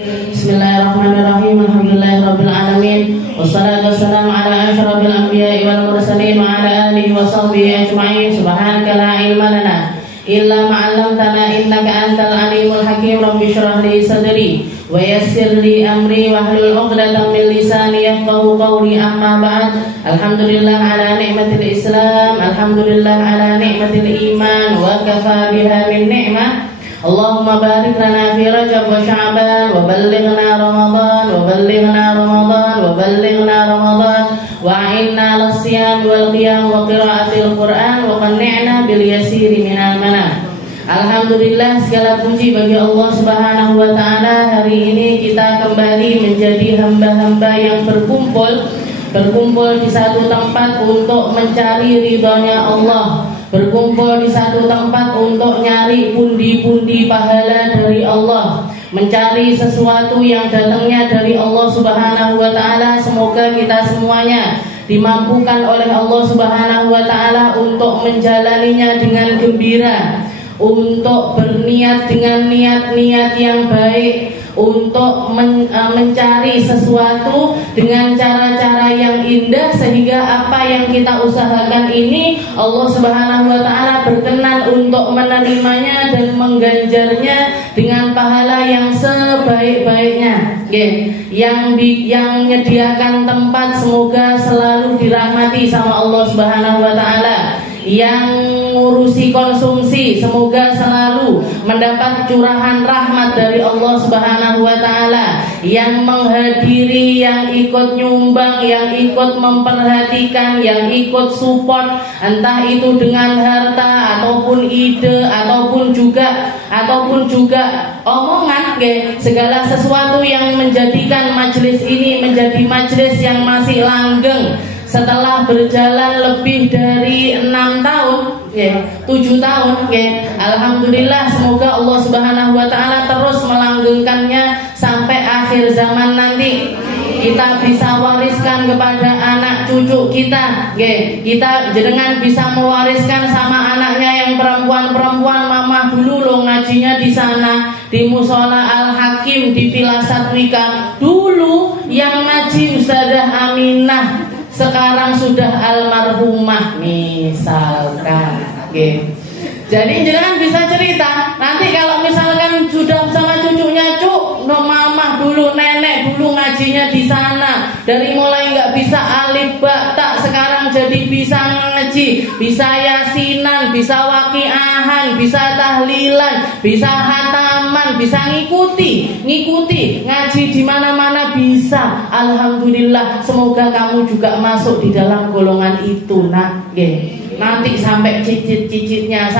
Bismillahirrahmanirrahim. Alhamdulillahirabbil alamin. Wassalatu wassalamu ala asyrafil anbiya'i wal mursalin wa ala alihi wa sahbihi ajma'in. Subhanaka la ilma lana illa ma 'allamtana innaka antal alimul hakim. Rabbi shrah li sadri wa yassir li amri wahlul 'uqdatam min lisani yafqahu qawli. Amma ba'd. Alhamdulillah ala ni'matil Islam, alhamdulillah ala ni'matil iman, wa kafa biha min ni'mah. Allahumma barik lana fi Rajab wa Sya'ban wa ballighna Ramadan wa ballighna Ramadan wa ballighna Ramadan wa a'inna 'alas siyam wal qiyam wa qiraatil Qur'an wa qanni'na bil yasiri minal manam. Alhamdulillah, segala puji bagi Allah Subhanahu wa taala. Hari ini kita kembali menjadi hamba-hamba yang berkumpul di satu tempat untuk mencari ridhonya Allah, berkumpul di satu tempat untuk nyari pundi-pundi pahala dari Allah, mencari sesuatu yang datangnya dari Allah Subhanahu wa taala. Semoga kita semuanya dimampukan oleh Allah Subhanahu wa taala untuk menjalaninya dengan gembira, untuk berniat dengan niat-niat yang baik, untuk mencari sesuatu dengan cara-cara yang indah, sehingga apa yang kita usahakan ini Allah Subhanahu wa taala berkenan untuk menerimanya dan mengganjarnya dengan pahala yang sebaik-baiknya. Yang menyediakan tempat semoga selalu dirahmati sama Allah Subhanahu wa taala. Yang ngurusi konsumsi semoga selalu mendapat curahan rahmat dari Allah Subhanahu wa taala. Yang menghadiri, yang ikut nyumbang, yang ikut memperhatikan, yang ikut support, entah itu dengan harta ataupun ide ataupun juga omongan, segala sesuatu yang menjadikan majelis ini menjadi majelis yang masih langgeng setelah berjalan lebih dari 6 tahun, 7 tahun. Alhamdulillah, semoga Allah Subhanahu wa taala terus melanggengkannya sampai akhir zaman nanti. Kita bisa wariskan kepada anak cucu kita. Kita jenengan bisa mewariskan sama anaknya yang perempuan, mama dulu lo ngajinya di sana, di Musola Al-Hakim, di Villa Satwika. Dulu yang ngaji Ustazah Aminah, sekarang sudah almarhumah misalkan. Jadi jangan bisa cerita nanti kalau misalkan sudah sama cucunya, mama dulu, nenek dulu ngajinya di sana, dari mulai nggak bisa alif ba ta sekarang jadi bisa ngaji, bisa yasinan, bisa waqiahan, bisa tahlilan, bisa hataman, bisa ngikuti ngaji di mana-mana bisa. Alhamdulillah, semoga kamu juga masuk di dalam golongan itu, nak. Nanti sampai cicit-cicitnya,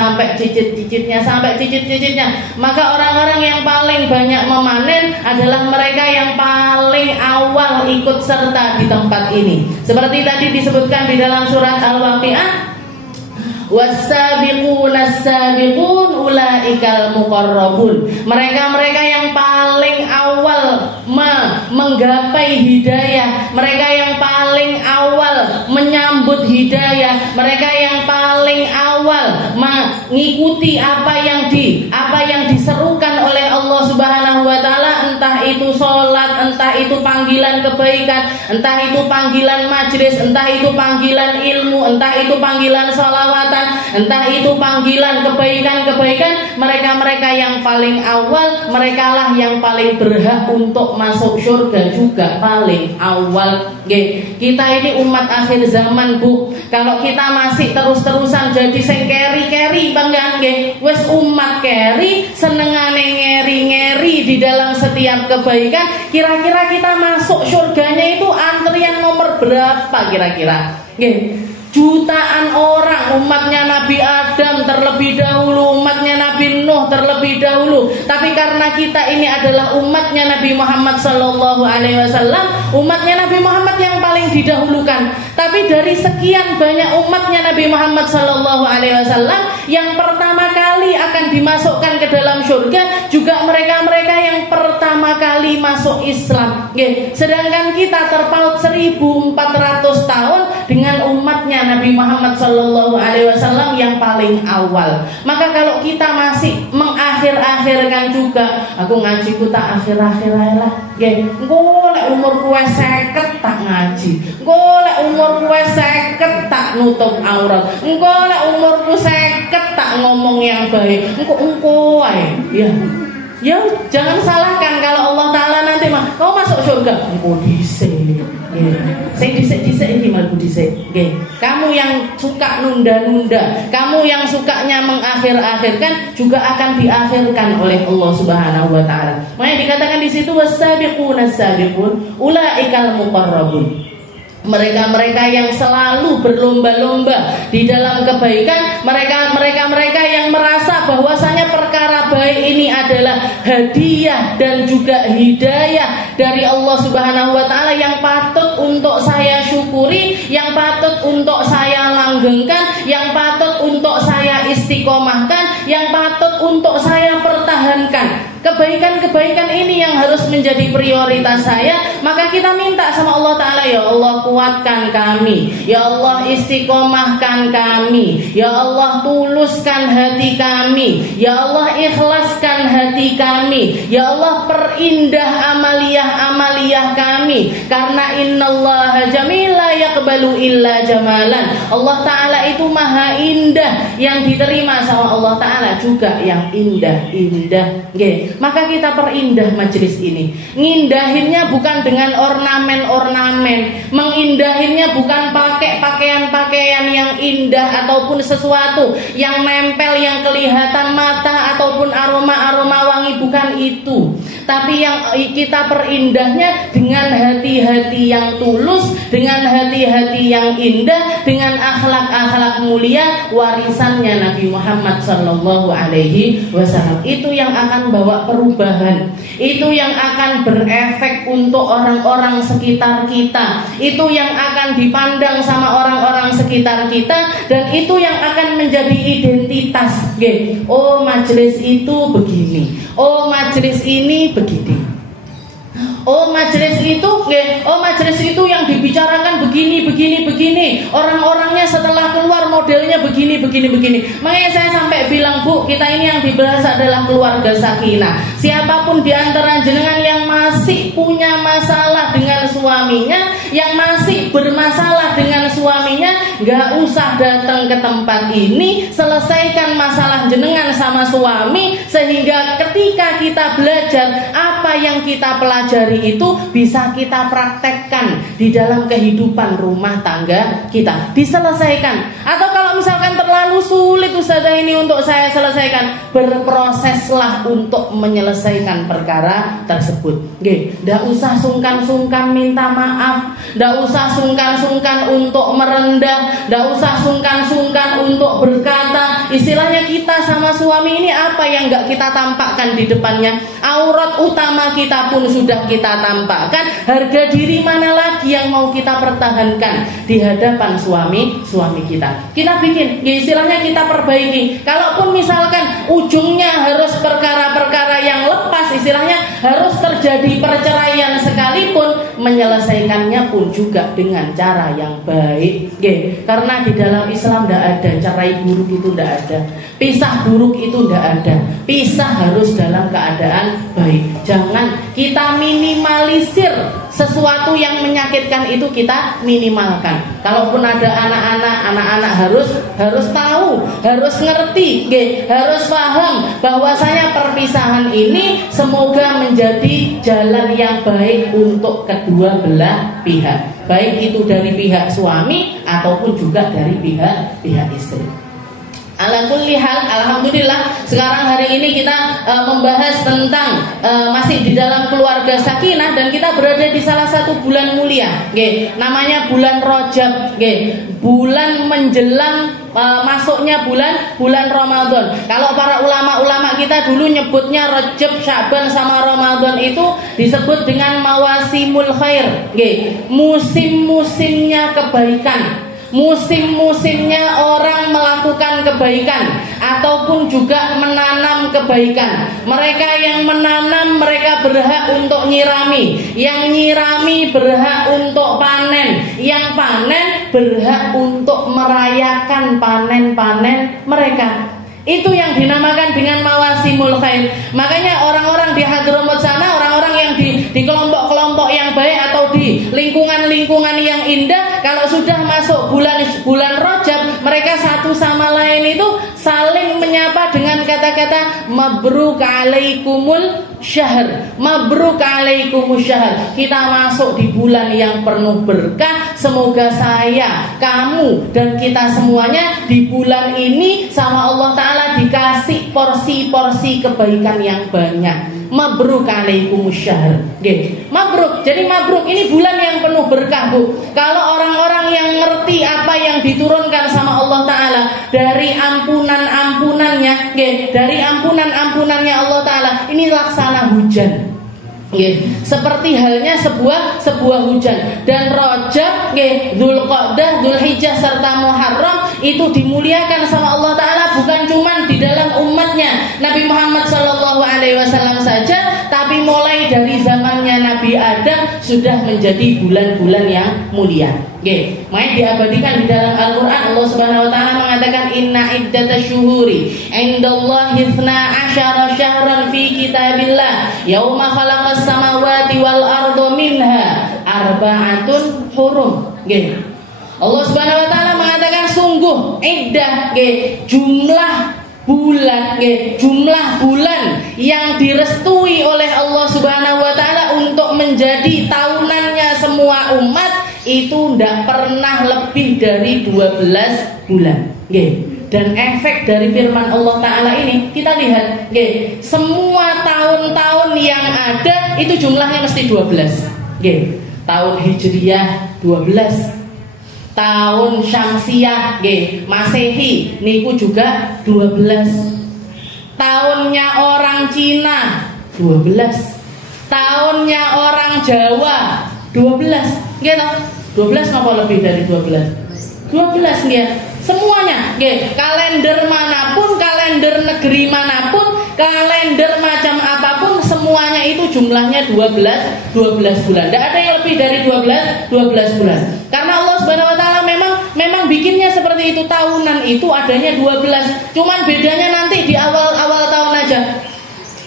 maka orang-orang yang paling banyak memanen adalah mereka yang paling awal ikut serta di tempat ini. Seperti tadi disebutkan di dalam surat Al-Waqiah, was-sabiquna as-sabiqun ulaikal muqarrabun. Mereka yang paling awal menggapai hidayah, mereka yang paling awal menyambut hidayah, mereka yang paling awal mengikuti apa yang diserukan oleh Allah Subhanahu wa taala, entah itu sholat, entah itu panggilan kebaikan, entah itu panggilan majlis, entah itu panggilan ilmu, entah itu panggilan sholawatan, entah itu panggilan kebaikan, mereka yang paling awal, merekalah yang paling berhak untuk masuk surga juga paling awal. Kita ini umat akhir zaman, Bu. Kalau kita masih terus-terusan jadi sing keri-keri banggan, wes umat keri, senengane ngeri-ngeri di dalam setiap kebaikan, kira-kira kita masuk surganya itu antrian nomor berapa kira-kira? Jutaan orang, umatnya Nabi Adam terlebih dahulu, umatnya Nabi Nuh terlebih dahulu. Tapi karena kita ini adalah umatnya Nabi Muhammad sallallahu alaihi wasallam, umatnya Nabi Muhammad yang paling didahulukan. Tapi dari sekian banyak umatnya Nabi Muhammad sallallahu alaihi wasallam, yang pertama kali akan dimasukkan ke dalam surga juga mereka-mereka yang pertama kali kali masuk Islam, sedangkan kita terpaut 1400 tahun dengan umatnya Nabi Muhammad SAW yang paling awal. Maka kalau kita masih mengakhir-akhirkan juga, aku ngaji ku tak akhir-akhir lah, engko lek umur kuwe 50 tak ngaji, engko lek umur kuwe 50 tak nutup aurat, engko lek umurku 50 tak ngomong yang baik, engko ae ya. Ya jangan salahkan kalau Allah Ta'ala nanti kau masuk surga, engko dhisik. Saya disek ini malu disek. Kamu yang suka nunda-nunda, kamu yang sukanya mengakhir-akhirkan juga akan diakhirkan oleh Allah Subhanahu Wa Ta'ala. Makanya dikatakan di situ was-sabiquna as-sabiqun ulaikal muqarrabun. Mereka yang selalu berlomba-lomba di dalam kebaikan, mereka yang merasa bahwasanya perkara baik ini adalah hadiah dan juga hidayah dari Allah Subhanahu wa taala yang patut untuk saya syukuri, yang patut untuk saya langgengkan, yang patut untuk saya istiqomahkan, yang patut untuk saya pertahankan. Kebaikan-kebaikan ini yang harus menjadi prioritas saya. Maka kita minta sama Allah Ta'ala, ya Allah kuatkan kami, ya Allah istiqomahkan kami, ya Allah tuluskan hati kami, ya Allah ikhlaskan hati kami, ya Allah perindah amaliyah-amaliyah kami. Karena innallaha jamila yaqbalu illa jamalan. Allah Ta'ala itu maha indah, yang diterima sama Allah Ta'ala juga yang indah-indah. Maka kita perindah majelis ini. Ngindahinnya bukan dengan ornamen-ornamen, mengindahinnya bukan pakai pakaian-pakaian yang indah ataupun sesuatu yang nempel, yang kelihatan mata ataupun aroma-aroma wangi, bukan itu. Tapi yang kita perindahnya dengan hati-hati yang tulus, dengan hati-hati yang indah, dengan akhlak-akhlak mulia warisannya Nabi Muhammad SAW. Itu yang akan bawa perubahan, itu yang akan berefek untuk orang-orang sekitar kita, itu yang akan dipandang sama orang-orang sekitar kita, dan itu yang akan menjadi identitas. Oh majelis itu begini, oh majelis ini begini, oh majelis itu yang dibicarakan begini. Orang-orangnya setelah keluar modelnya begini. Makanya saya sampai bilang, Bu, kita ini yang dibahas adalah keluarga sakinah. Siapapun di antara jenengan yang masih punya masalah dengan suaminya, yang masih bermasalah dengan suaminya, gak usah datang ke tempat ini. Selesaikan masalah jenengan sama suami, sehingga ketika kita belajar, apa yang kita pelajari itu bisa kita praktekkan di dalam kehidupan rumah tangga kita, diselesaikan. Atau kalau misalkan terlalu sulit Ustazah ini untuk saya selesaikan, berproseslah untuk menyelesaikan perkara tersebut. Nggak usah sungkan-sungkan minta maaf, nggak usah sungkan-sungkan untuk merendah, nggak usah sungkan-sungkan untuk berkata. Istilahnya kita sama suami ini apa yang nggak kita tampakkan di depannya? Aurat utama kita pun sudah kita tampakkan. Harga diri mana lagi yang mau kita pertahankan di hadapan suami kita? Kita bikin, istilahnya kita perbaiki. Kalaupun misalkan ujungnya harus perkara-perkara yang lepas, istilahnya harus terjadi perceraian sekalipun, menyelesaikannya pun juga dengan cara yang baik. Karena di dalam Islam tidak ada cerai buruk, itu tidak ada. Pisah buruk itu tidak ada. Pisah harus dalam keadaan baik. Jangan kita minimalisir sesuatu yang menyakitkan, itu kita minimalkan. Kalaupun ada anak-anak harus tahu, harus ngerti, harus paham bahwasanya perpisahan ini semoga menjadi jalan yang baik untuk kedua belah pihak, baik itu dari pihak suami ataupun juga dari pihak istri. Ala kulli hal, alhamdulillah sekarang hari ini kita membahas tentang masih di dalam keluarga sakinah, dan kita berada di salah satu bulan mulia, namanya bulan Rajab, bulan menjelang masuknya bulan Ramadan. Kalau para ulama-ulama kita dulu nyebutnya Rajab, Sya'ban sama Ramadan itu disebut dengan mawasimul khair, musim-musimnya kebaikan, musim-musimnya orang melakukan kebaikan ataupun juga menanam kebaikan. Mereka yang menanam mereka berhak untuk nyirami, yang nyirami berhak untuk panen, yang panen berhak untuk merayakan panen-panen mereka. Itu yang dinamakan dengan mawasimul khair. Makanya orang-orang di Hadramut sana, orang-orang yang di kelompok-kelompok yang baik atau di lingkungan-lingkungan yang indah, kalau sudah masuk bulan Rajab, mereka satu sama lain itu saling menyapa dengan kata-kata mabruk alaikumul syahr, mabruk alaikumus syahr. Kita masuk di bulan yang penuh berkah. Semoga saya, kamu dan kita semuanya di bulan ini sama Allah Ta'ala dikasih porsi-porsi kebaikan yang banyak. Mabruk alaikumus syahr. Mabruk. Jadi mabruk ini bulan yang penuh berkah, Bu. Kalau orang-orang yang ngerti apa yang diturunkan sama Allah Ta'ala dari ampunan-ampunannya, dari ampunan-ampunannya Allah Ta'ala, ini laksana hujan. Seperti halnya sebuah hujan. Dan Rajab, Dzulqa'dah, Dzulhijjah serta Muharram itu dimuliakan sama Allah Ta'ala bukan cuma di dalam umatnya Nabi Muhammad SAW saja, tapi mulai dari zamannya Nabi Adam sudah menjadi bulan-bulan yang mulia. Makanya diabadikan di dalam Al-Quran. Allah Subhanahu Wa Ta'ala mengatakan inna iddatasyuhuri indallahi 12 syahran fi kitabillah yauma khalaqas samawati wal arda minha arba'atun hurum. Allah Subhanahu Wa Ta'ala mengatakan sungguh iddah, jumlah bulan yang direstui oleh Allah Subhanahu Wa Ta'ala untuk menjadi tahunannya semua umat itu tidak pernah lebih dari 12 bulan. Dan efek dari firman Allah Ta'ala ini kita lihat, semua tahun-tahun yang ada itu jumlahnya mesti 12. Tahun Hijriyah 12, tahun Syamsiyah Masehi niku juga 12, tahunnya orang Cina 12, tahunnya orang Jawa 12. 12 apa lebih dari 12? 12 semuanya. Kalender manapun, kalender negeri manapun, kalender macam apapun, semuanya itu jumlahnya 12 bulan. Tidak ada yang lebih dari 12 bulan. Karena Allah Subhanahu Wa Ta'ala memang bikinnya seperti itu. Tahunan itu adanya 12. Cuman bedanya nanti di awal tahun aja.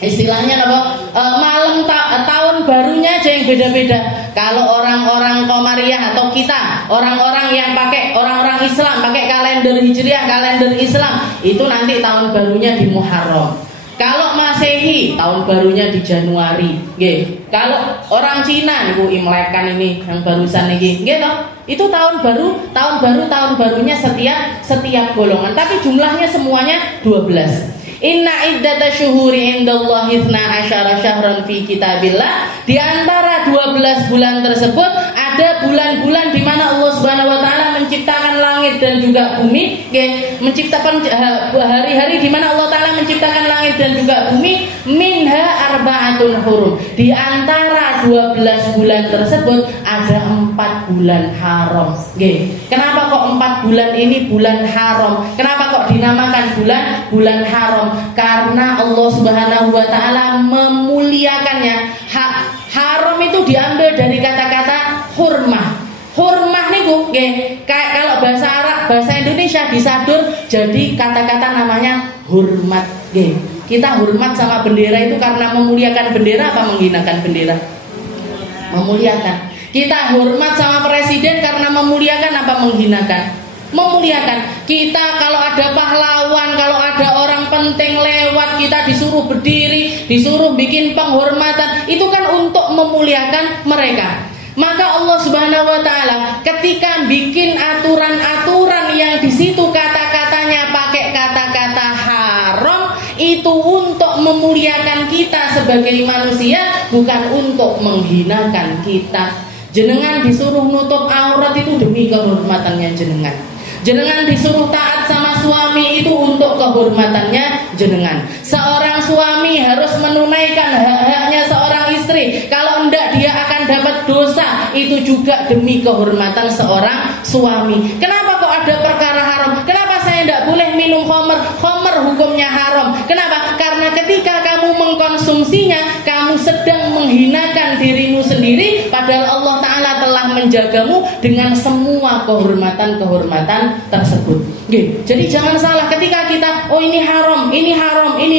Istilahnya apa? Malam tahun barunya aja yang beda-beda. Kalau orang-orang Qamariyah atau kita, orang-orang yang pakai, orang-orang Islam pakai kalender Hijriah, kalender Islam, itu nanti tahun barunya di Muharram. Kalau Masehi tahun barunya di Januari. Kalau orang Cina niku Imlekan ini yang barusan iki, itu tahun barunya setiap golongan, tapi jumlahnya semuanya 12. Inna iddatasyuhuri indallahi 12 syahran fi kitabillah. Di antara 12 bulan tersebut ada bulan-bulan di mana Allah Subhanahu Wa Ta'ala menciptakan langit dan juga bumi, menciptakan hari-hari di mana Allah Ta'ala menciptakan langit dan juga bumi. Minha arba'atun hurum. Di antara 12 bulan tersebut ada 4 bulan haram. Kenapa kok 4 bulan ini bulan haram? Kenapa kok dinamakan bulan haram? Karena Allah Subhanahu Wa Ta'ala memuliakannya. Haram itu diambil dari kata-kata hurmah. Hurmah niku kayak kalau bahasa Arab, bahasa Indonesia disadur jadi kata-kata namanya hormat. Kita hormat sama bendera itu karena memuliakan bendera apa menghinakan bendera? Memuliakan. Kita hormat sama presiden karena memuliakan apa menghinakan? Memuliakan. Kita kalau ada pahlawan, kalau ada orang penting lewat, kita disuruh berdiri, disuruh bikin penghormatan, itu kan untuk memuliakan mereka. Maka Allah Subhanahu Wa Ta'ala ketika bikin aturan-aturan yang di situ kata-katanya pakai kata-kata haram, itu untuk memuliakan kita sebagai manusia, bukan untuk menghinakan kita. Jenengan disuruh nutup aurat itu demi kehormatannya jenengan. Jenengan disuruh taat sama suami itu untuk kehormatannya jenengan. Seorang suami harus menunaikan hak-haknya seorang istri. Kalau enggak dia akan dapat dosa. Itu juga demi kehormatan seorang suami. Kenapa ada perkara haram. Kenapa saya tidak boleh minum khamr? Khamr hukumnya haram. Kenapa? Karena ketika kamu mengkonsumsinya, kamu sedang menghinakan dirimu sendiri, padahal Allah Ta'ala telah menjagamu dengan semua kehormatan-kehormatan tersebut. Jadi jangan salah ketika kita, oh ini haram, ini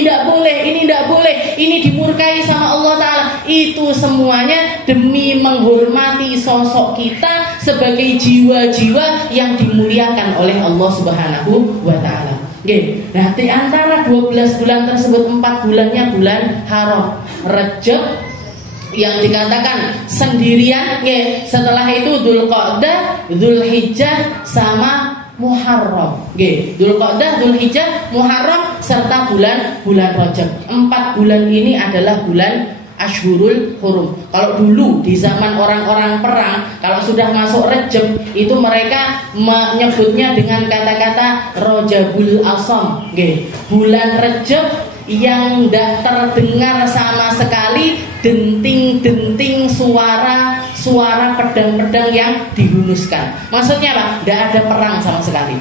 tidak boleh, ini tidak boleh, ini dimurkai sama Allah Ta'ala. Itu semuanya demi menghormati sosok kita sebagai jiwa-jiwa yang dimuliakan oleh Allah Subhanahu wa Ta'ala. Nah, di antara 12 bulan tersebut, 4 bulannya bulan haram. Rajab yang dikatakan sendirian, setelah itu Dzulqa'dah, Dzulhijjah sama Muharram. Dzulqa'dah, Dzulhijjah, Muharram serta bulan Rajab. 4 bulan ini adalah bulan Ashhurul Hurum. Kalau dulu di zaman orang-orang perang, kalau sudah masuk Rajab itu mereka menyebutnya dengan kata-kata Rajabul Asam. Bulan Rajab yang tidak terdengar sama sekali denting-denting suara pedang-pedang yang dihunuskan. Maksudnya apa? Tidak ada perang sama sekali.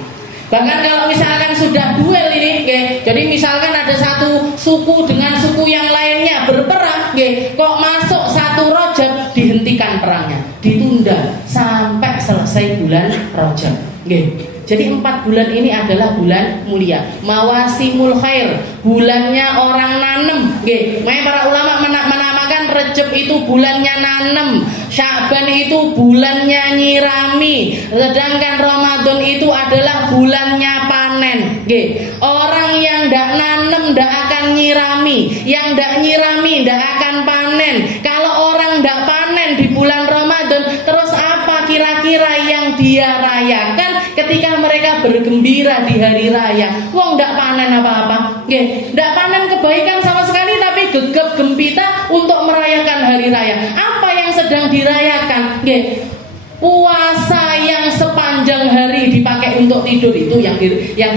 Bahkan kalau misalkan sudah duel ini, jadi misalkan ada satu suku dengan suku yang lainnya berperang, kok masuk satu Rajab, dihentikan perangnya, ditunda sampai selesai bulan Rajab. Jadi 4 bulan ini adalah bulan mulia, mawasimul khair, bulannya orang nanem. Makanya para ulama menamakan Rajab itu bulannya nanem, Sya'ban itu bulannya nyirami, sedangkan Ramadan itu adalah bulannya panen. Orang yang ndak nanem ndak akan nyirami, yang ndak nyirami ndak akan panen. Kalau orang ndak panen di bulan Ramadan, terus apa kira-kira yang dia rayakan ketika mereka bergembira di hari raya? Wong ndak panen apa-apa, ndak panen kebaikan sama sekali, tapi gegap gempita untuk merayakan hari raya. Apa yang sedang dirayakan? Puasa yang sepanjang hari dipakai untuk tidur, itu yang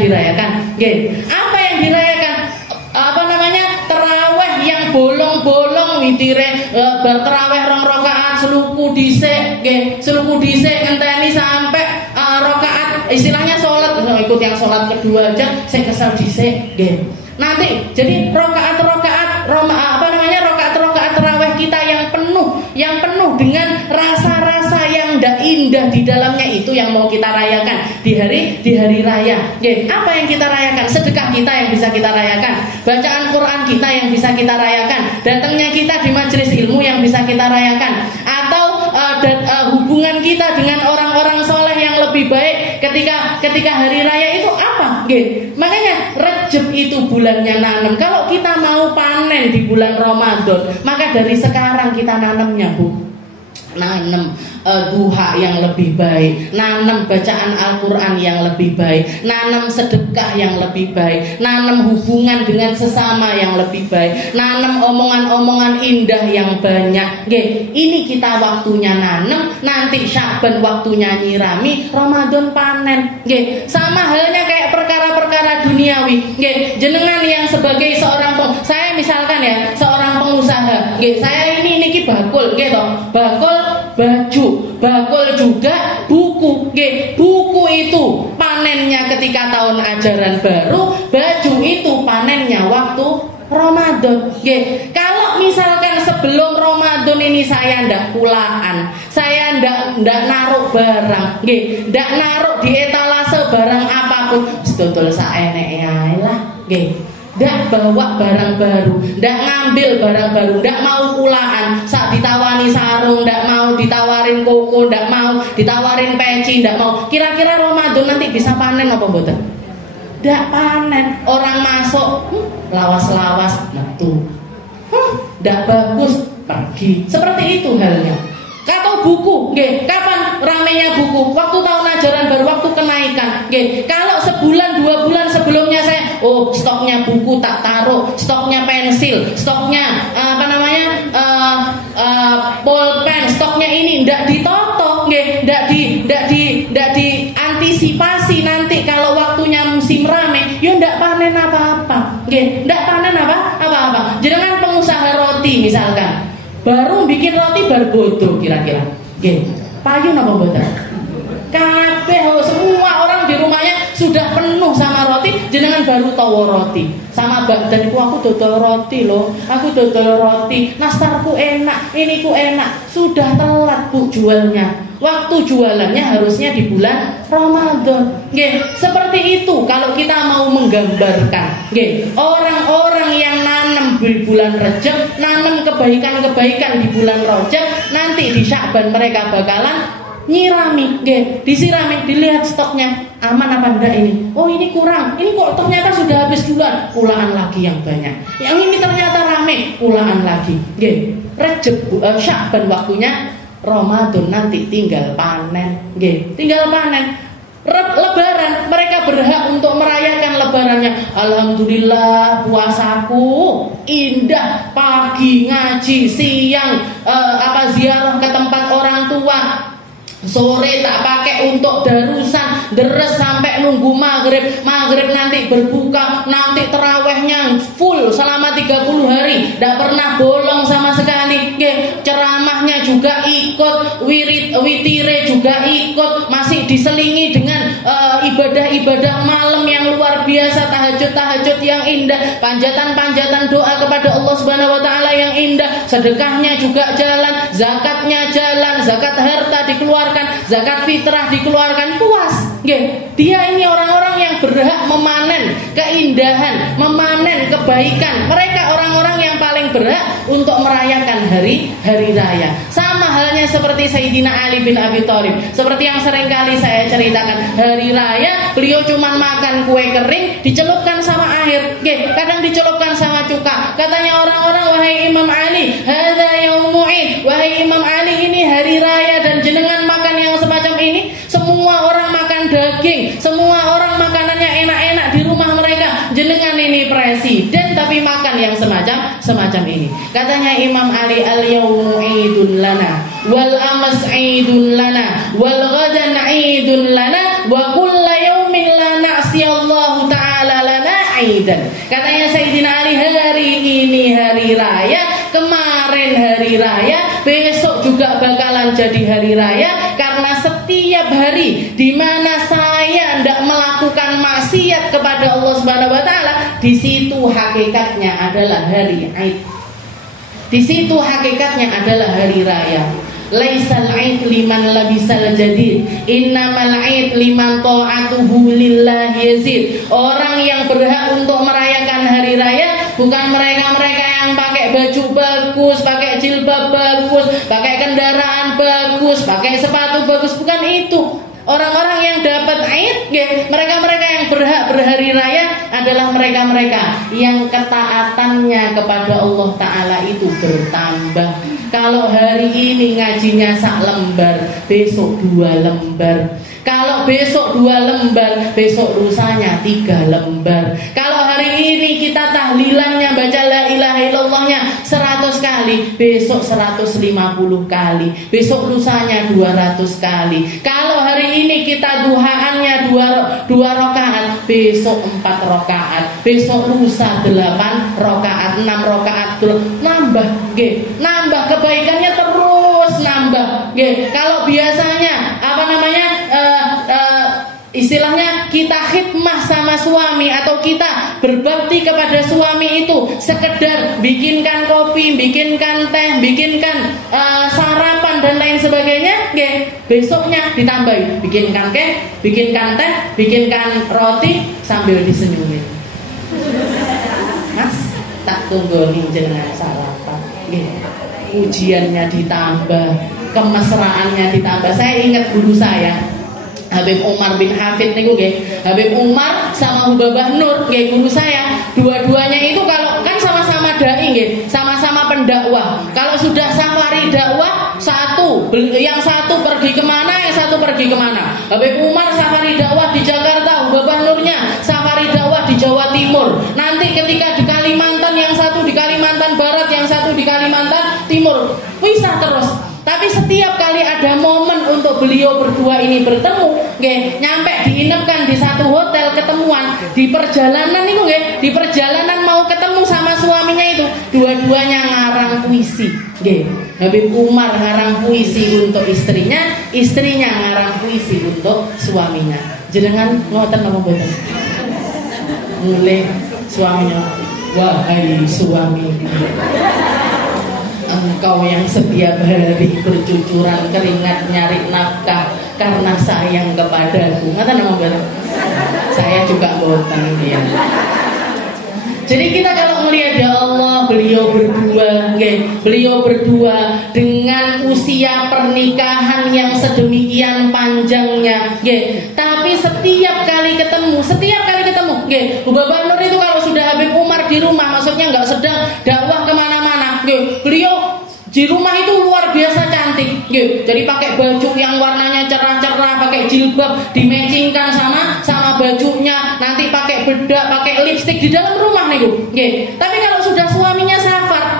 dirayakan. Apa yang dirayakan? Terawih yang bolong-bolong witire, berterawih 2 rakaat seluku dhisik, ngenteni sampai rakaat, istilahnya sholat, ikut yang sholat kedua aja saya kesal dhisik. Nanti jadi rakaat-rakaat rakaat terawih kita yang penuh dengan rasa-rasa yang indah di dalamnya, itu yang mau kita rayakan di hari raya. Apa yang kita rayakan? Sedekah kita yang bisa kita rayakan, bacaan Quran kita yang bisa kita rayakan, datangnya kita di majelis ilmu yang bisa kita rayakan, atau hubungan kita dengan orang-orang soleh yang lebih baik ketika hari raya itu apa? Makanya Rajab itu bulannya nanam. Kalau kita mau panen di bulan Ramadan, maka dari sekarang kita nanamnya, nanam duha yang lebih baik, nanam bacaan Al-Quran yang lebih baik, nanam sedekah yang lebih baik, nanam hubungan dengan sesama yang lebih baik, nanam omongan-omongan indah yang banyak. Ini kita waktunya nanam, nanti Sya'ban waktunya nyirami, Ramadan panen. Sama halnya kayak perkara-perkara duniawi. Jenengan yang sebagai seorang saya misalkan ya, seorang pengusaha, saya ini bakul, bakul baju, bakul juga buku. Buku itu panennya ketika tahun ajaran baru, baju itu panennya waktu Ramadan. Kalau misalkan sebelum Ramadan ini saya ndak kulaan, saya ndak naruh barang, ndak naruh di etalase barang apapun, sedotol saeneke ae lah. Ndak bawa barang baru, ndak ngambil barang baru, ndak mau kulaan, saat ditawani sarung ndak mau, ditawarin koko ndak mau, ditawarin peci ndak mau. Kira-kira Ramadan nanti bisa panen apa mboten? Ndak panen. Orang masuk lawas-lawas metu, ndak bagus pergi. Seperti itu halnya. Atau buku, kapan ramenya buku? Waktu tahun ajaran baru, waktu kenaikan. Kalau sebulan 2 bulan sebelumnya saya, stoknya buku tak taruh, stoknya pensil, stoknya pulpen, stoknya ini ndak ditotok, ndak diantisipasi. Nanti kalau waktunya musim rame, yo ndak panen apa-apa, ndak panen apa-apa. Jangan pengusaha roti misalkan, baru bikin roti baru bodoh kira-kira. Payu napa mboten? Kabeh semua orang di sudah penuh sama roti, jenengan baru tahu roti. Sama badan aku dodol roti loh, aku dodol roti, nastarku enak, ini ku enak. Sudah telat Bu jualnya. Waktu jualannya harusnya di bulan Ramadan. Nggih, seperti itu kalau kita mau menggambarkan. Nggih, orang-orang yang nanam di bulan Rajab, nanam kebaikan-kebaikan di bulan Rajab, nanti di Sya'ban mereka bakalan nyirami, nggih, disirami, dilihat stoknya aman apa enggak ini. Oh, ini kurang. Ini kok ternyata sudah habis duluan. Pulaan lagi yang banyak. Yang ini ternyata rame, pulaan lagi. Nggih, Rajab Sya'ban waktunya, Ramadan nanti tinggal panen, nggih, tinggal panen. Lebaran mereka berhak untuk merayakan lebarannya. Alhamdulillah puasaku indah, pagi ngaji, siang ziarah ke tempat orang tua, sore tak pakai untuk darusan, deres sampai nunggu maghrib nanti berbuka, nanti terawihnya full selama 30 hari, tidak pernah bolong sama sekali. Ceramahnya juga ikut, witire juga ikut, masih diselingi dengan ibadah-ibadah malam yang luar biasa, tahajud yang indah, panjatan doa kepada Allah Subhanahu wa taala yang indah, sedekahnya juga jalan, zakatnya jalan, zakat harta dikeluarkan, zakat fitrah dikeluarkan, puas. Dia ini orang-orang yang berhak memanen keindahan, memanen kebaikan. Mereka orang-orang yang paling berhak untuk merayakan hari raya. Sama halnya seperti Sayyidina Ali bin Abi Thalib. Seperti yang sering kali saya ceritakan, hari raya beliau cuma makan kue kering dicelupkan sama air. Kadang dicelupkan sama cuka. Katanya orang-orang, wahai Imam Ali, hadza yaumul Id. Wahai Imam Ali, ini hari raya dan jenengan makan yang semacam ini. Semua orang makan daging, semua orang makanannya enak-enak di rumah mereka. Jenengan ini presiden tapi makan yang semacam ini. Katanya Imam Ali, al-yawmu idun lana wal amas idun lana wal ghadan idun lana wa kulla yawmin la na'siyallahu ta'ala lana idan. Katanya Sayyidina Ali, hari ini hari raya, kemarin hari raya, besok juga bakalan jadi hari raya, karena setiap hari di mana saya tidak melakukan maksiat kepada Allah Subhanahu wa taala, di situ hakikatnya adalah hari Id. Di situ hakikatnya adalah hari raya. Laisal Id liman labisal jadid, innamal Id liman ta'atuhu lillahi yazid. Orang yang berhak untuk merayakan hari raya bukan mereka-mereka yang pakai baju bagus, pakai jilbab bagus, pakai kendaraan bagus, pakai sepatu bagus, bukan itu. Orang-orang yang dapat Id, mereka-mereka yang berhak berhari raya adalah mereka-mereka yang ketaatannya kepada Allah Ta'ala itu bertambah. Kalau hari ini ngajinya sak lembar, besok 2 lembar. Kalau besok 2 lembar, besok lusanya 3 lembar. Kalau hari ini kita tahlilannya baca la ilaha illallahnya 100 kali, besok 150 kali, besok lusanya 200 kali. Kalau hari ini kita duhaannya 2 rakaat, besok 4 rakaat, besok lusa 8 rakaat, 6 rakaat, nambah, nambah kebaikannya terus nambah. Kalau biasanya istilahnya kita khidmah sama suami atau kita berbakti kepada suami itu sekedar bikinkan kopi, bikinkan teh, bikinkan sarapan dan lain sebagainya, besoknya ditambahi, bikinkan kek, bikinkan teh, bikinkan roti sambil disenyumin. Mas, tak tunggu nih jenengan sarapan. Ujiannya ditambah, kemesraannya ditambah. Saya ingat guru saya, Habib Umar bin Hafid niku nggih. Habib Umar sama Hubabah Nur nggih guru saya. Dua-duanya itu kalau kan sama-sama dai nggih, sama-sama pendakwah. Kalau sudah safari dakwah, yang satu pergi kemana, yang satu pergi kemana. Habib Umar safari dakwah di Jakarta, Hubabah Nurnya safari dakwah di Jawa Timur. Nanti ketika di Kalimantan, yang satu di Kalimantan Barat, yang satu di Kalimantan Timur, bisa terus. Tapi setiap kali ada momen untuk beliau berdua ini bertemu, nyampe diinapkan di satu hotel ketemuan, di perjalanan itu di perjalanan mau ketemu sama suaminya itu, dua-duanya ngarang puisi, Habib Umar ngarang puisi untuk istrinya, istrinya ngarang puisi untuk suaminya. Jenengan ngoten apa mboten? Mulai suaminya, wahai suami, engkau yang setiap hari bercucuran keringat nyari nafkah karena sayang kepadaku. Ngoten apa mboten? Saya juga mboten ya. Jadi kita kalau melihat ya Allah, beliau berdua dengan usia pernikahan yang sedemikian panjangnya, tapi setiap kali ketemu, Bapak Nur itu kalau sudah Habib Umar di rumah, maksudnya nggak sedang dakwah kemana-mana, beliau di rumah itu luar biasa cantik, jadi pakai baju yang warnanya cerah-cerah, pakai jilbab dimatchingkan sama bajunya, nanti pakai bedak, pakai lipstik di dalam rumah nih, Tapi kalau sudah suaminya safar,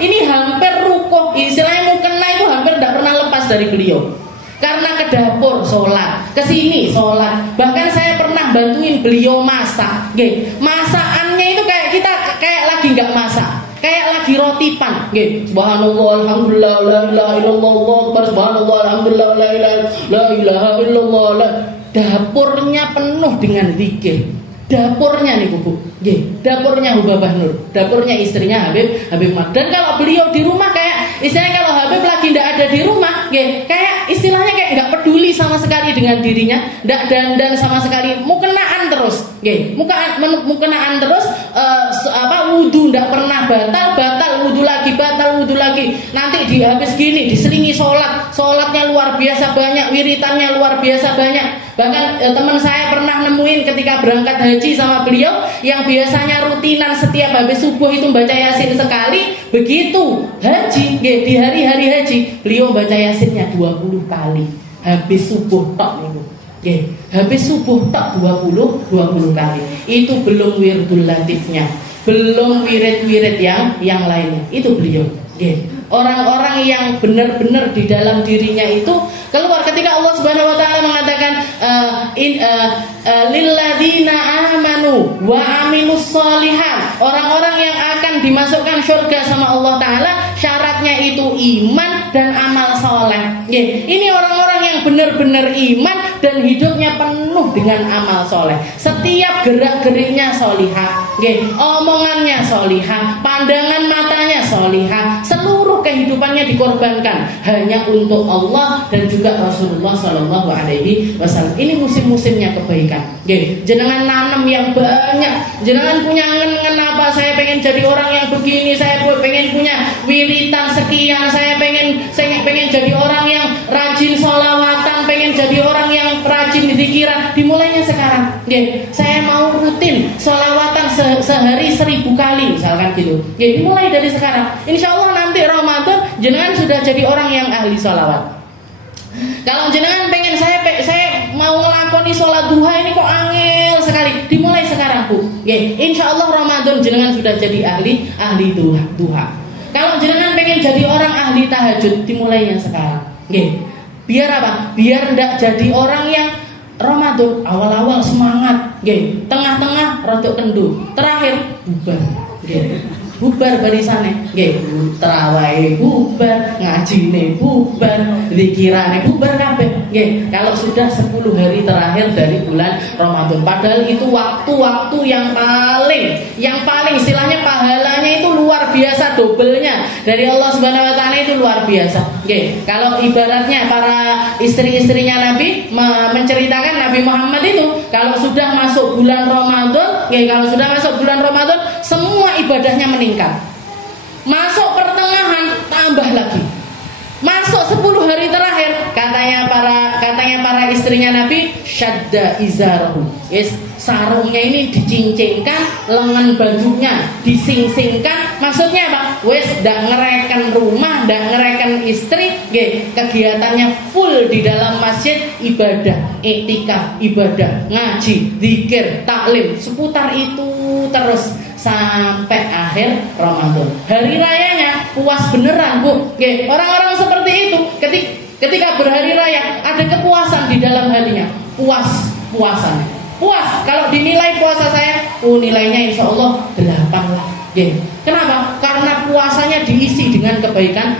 ini hampir rukuh, istilahnya mukena itu hampir tidak pernah lepas dari beliau. Karena ke dapur sholat, ke sini sholat, bahkan saya pernah bantuin beliau masak, masakannya itu kayak kita kayak lagi nggak masak. Kayak lagi roti pan, subhanallah, alhamdulillah, la ilaha illallah, Allahu akbar, subhanallah, alhamdulillah, la ilaha illallah. Dapurnya penuh dengan zikir. Dapurnya nih Bu, dapurnya Babah Nur, dapurnya istrinya Habib Mat. Dan kalau beliau di rumah kayak istilahnya kalau Habib lagi tidak ada di rumah, kayak istilahnya kayak nggak peduli sama sekali dengan dirinya, nggak dandan sama sekali, mukenaan terus, mukenaan terus, wudu nggak pernah batal wudu lagi, nanti habis gini diselingi sholatnya luar biasa banyak, wiritannya luar biasa banyak. Bahkan teman saya pernah nemuin ketika berangkat haji sama beliau, yang biasanya rutinan setiap habis subuh itu baca yasin sekali, begitu haji, di hari-hari haji beliau baca yasinnya 20 kali habis subuh tok niku. Habis subuh tok 20 kali. Itu belum wirdul latifnya, belum wirid-wirid yang lainnya. Itu beliau. Orang-orang yang benar-benar di dalam dirinya itu keluar ketika Allah Subhanahu wa taala mengatakan lilladzina amanu wa amilus sholihat, orang-orang yang akan dimasukkan surga sama Allah taala syaratnya itu iman dan amal soleh. Ini orang-orang yang benar-benar iman dan hidupnya penuh dengan amal soleh. Setiap gerak-geriknya solihah, omongannya solihah, pandangan matanya solihah, seluruh kehidupannya dikorbankan hanya untuk Allah dan juga Rasulullah Sallallahu Alaihi Wasallam. Ini musim-musimnya kebaikan. Jenengan nanam yang banyak, jenengan punya ngen apa, saya pengen jadi orang yang begini, saya pengen punya wiritan sekian, saya pengen jadi orang yang rajin sholawatan, pengen jadi orang yang rajin zikiran. Dimulainya sekarang. Saya mau rutin sholawatan sehari 1000 kali misalkan gitu. Dimulai dari sekarang. Insya Allah nanti Ramadan jenengan sudah jadi orang yang ahli sholawat. Kalau jenengan pengen saya mau ngelakoni sholat duha ini kok angel sekali, dimulai sekarang Bu. Insya Allah Ramadan jenengan sudah jadi ahli duha. Kalau jenengan pengen jadi orang ahli tahajud, dimulainya sekarang. Biar apa? Biar tidak jadi orang yang Ramadan awal-awal semangat, tengah-tengah rodok kendu, terakhir bubar. Bubar barisannya, terawih bubar, ngajine bubar, zikirane bubar kabeh. Kalau sudah 10 hari terakhir dari bulan Ramadan, padahal itu waktu-waktu yang paling istilahnya pahalanya itu luar biasa, dobelnya dari Allah Subhanahu wa taala itu luar biasa. Kalau ibaratnya para istri-istrinya Nabi menceritakan Nabi Muhammad itu kalau sudah masuk bulan Ramadan, semua ibadahnya meningkat. Masuk pertengahan tambah lagi. Masuk 10 hari terakhir katanya para istrinya Nabi, syadda izarahu. Sarungnya ini dicincingkan, lengan bajunya disingsingkan. Maksudnya apa? Ndak ngereken rumah, ndak ngereken istri, kegiatannya full di dalam masjid, ibadah, iktikaf, ibadah, ngaji, zikir, taklim, seputar itu terus sampai akhir Ramadan. Hari rayanya puas beneran Bu. Orang-orang seperti itu ketika berhari raya ada kepuasan di dalam hatinya. Puas. Kalau dinilai puasa saya, nilainya insya Allah 8 lah. Nggih. Kenapa? Karena puasanya diisi dengan kebaikan.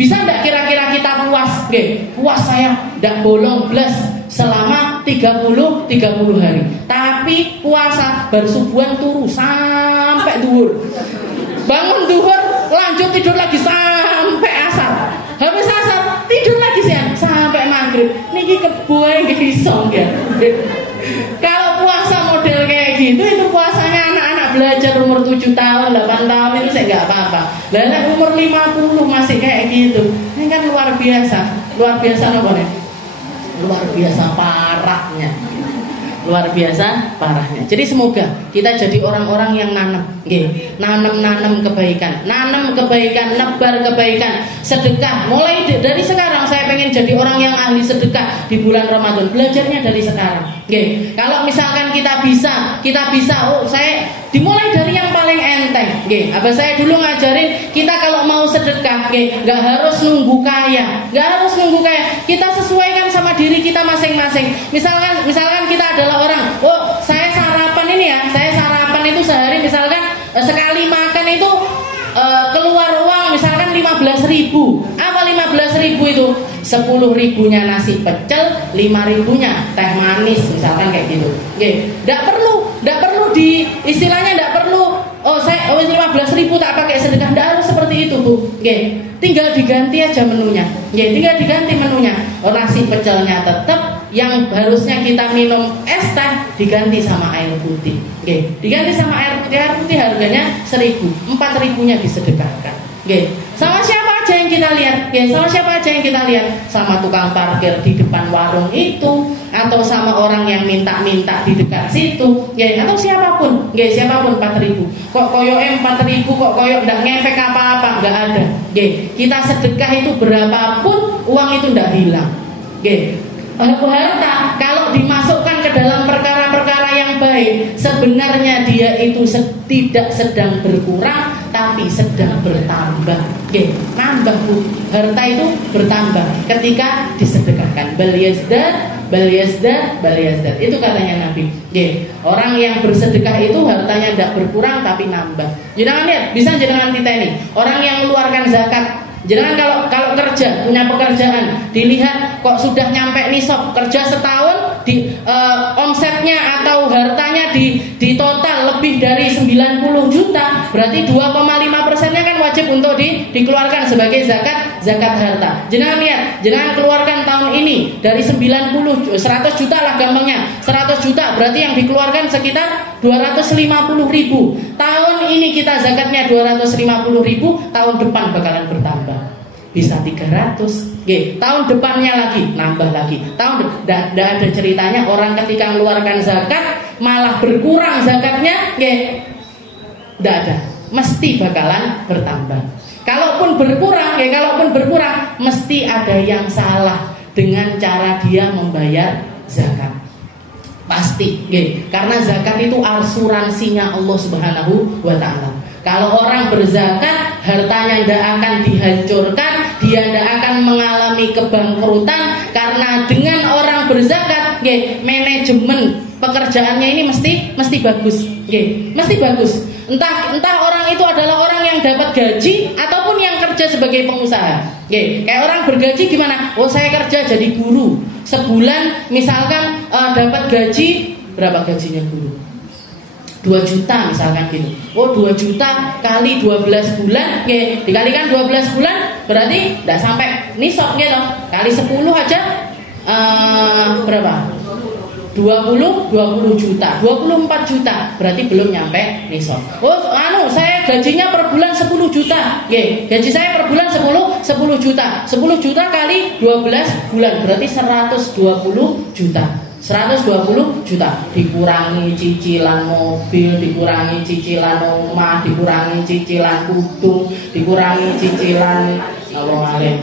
Bisa enggak kira-kira kita puas? Nggih. Puas saya ndak bolong blas selama 30 hari. Tapi puasa bar subuhan turu sampai duhur. Bangun duhur, lanjut tidur lagi sampai asar. Habis asar tidur lagi siang sampai maghrib. Niki keboe nggih iso nggih. Kalau puasa model kayak gitu itu puasanya anak-anak belajar umur 7 tahun, 8 tahun itu saya nggak apa-apa. Lah nek umur 50 masih kayak gitu. Ini kan luar biasa. Luar biasa apa nih? Luar biasa parahnya. Luar biasa parahnya. Jadi semoga kita jadi orang-orang yang nanam, nanam kebaikan, nebar kebaikan, sedekah. Mulai dari sekarang saya pengen jadi orang yang ahli sedekah di bulan Ramadan. Belajarnya dari sekarang. Kalau misalkan kita bisa, saya dimulai dari yang paling enteng. Abah saya dulu ngajarin kita kalau mau sedekah, nggak harus nunggu kaya, Kita sesuaikan sama diri kita masing-masing. Misalkan kita adalah orang, saya sarapan itu sehari misalkan sekali makan itu keluar uang misalkan 15.000. Apa 15.000 itu? 10.000-nya nasi pecel, 5.000-nya teh manis misalkan kayak gitu. Nggak perlu di istilahnya nggak perlu. Saya 15.000 tak pakai sedekah. Nggak harus seperti itu, Bu. Tinggal diganti aja menunya. Tinggal diganti menunya. Nasi pecelnya tetap, yang harusnya kita minum es teh diganti sama air putih. Diganti sama air putih harganya 1.000, 4.000-nya disedekahkan. Sama siapa aja yang kita lihat? Sama tukang parkir di depan warung itu, atau sama orang yang minta-minta di dekat situ, atau siapapun 4.000. Kok koyo 4.000 kok koyo ndak ngefek apa-apa, nggak ada. Kita sedekah itu berapapun uang itu ndak hilang. Harta kalau dimasukkan ke dalam perkara-perkara yang baik, sebenarnya dia itu tidak sedang berkurang tapi sedang bertambah. Nambah, Bu. Harta itu bertambah ketika disedekahkan. Bal yazdad. Itu katanya Nabi. Orang yang bersedekah itu hartanya tidak berkurang tapi nambah. Jangan lihat, bisa jenengan titeni. Orang yang mengeluarkan zakat, jangan kalau kerja, punya pekerjaan, dilihat kok sudah nyampe nisab, kerja setahun di omsetnya atau hartanya di total lebih dari 90 juta, berarti 2,5%-nya kan wajib untuk dikeluarkan sebagai zakat harta. Jangan lihat, jangan keluarkan tahun ini dari 100 juta lah gampangnya, 100 juta berarti yang dikeluarkan sekitar 250.000. Tahun ini kita zakatnya 250.000, tahun depan bakalan bertambah. Bisa 300. Tahun depannya lagi nambah lagi. Tidak ada ceritanya orang ketika mengeluarkan zakat malah berkurang zakatnya. Tidak ada. Mesti bakalan bertambah. Kalaupun berkurang, mesti ada yang salah dengan cara dia membayar zakat. Pasti, karena zakat itu asuransinya Allah Subhanahu wa Ta'ala. Kalau orang berzakat, hartanya tidak akan dihancurkan, dia tidak akan mengalami kebangkrutan, karena dengan orang berzakat, manajemen pekerjaannya ini mesti bagus, mesti bagus. Entah orang itu adalah orang yang dapat gaji ataupun yang kerja sebagai pengusaha. Kayak orang bergaji gimana? Saya kerja jadi guru, sebulan misalkan dapat gaji, berapa gajinya guru? 2 juta misalkan gitu. 2 juta kali 12 bulan, dikalikan 12 bulan berarti tidak sampai nisab gitu. Kali 10 aja berapa? 20 juta, 24 juta berarti belum nyampe nisab. Saya gajinya per bulan 10 juta. Gaji saya per bulan 10 juta. 10 juta kali 12 bulan berarti 120 juta. 120 juta dikurangi cicilan mobil, dikurangi cicilan rumah, dikurangi cicilan kudung, dikurangi cicilan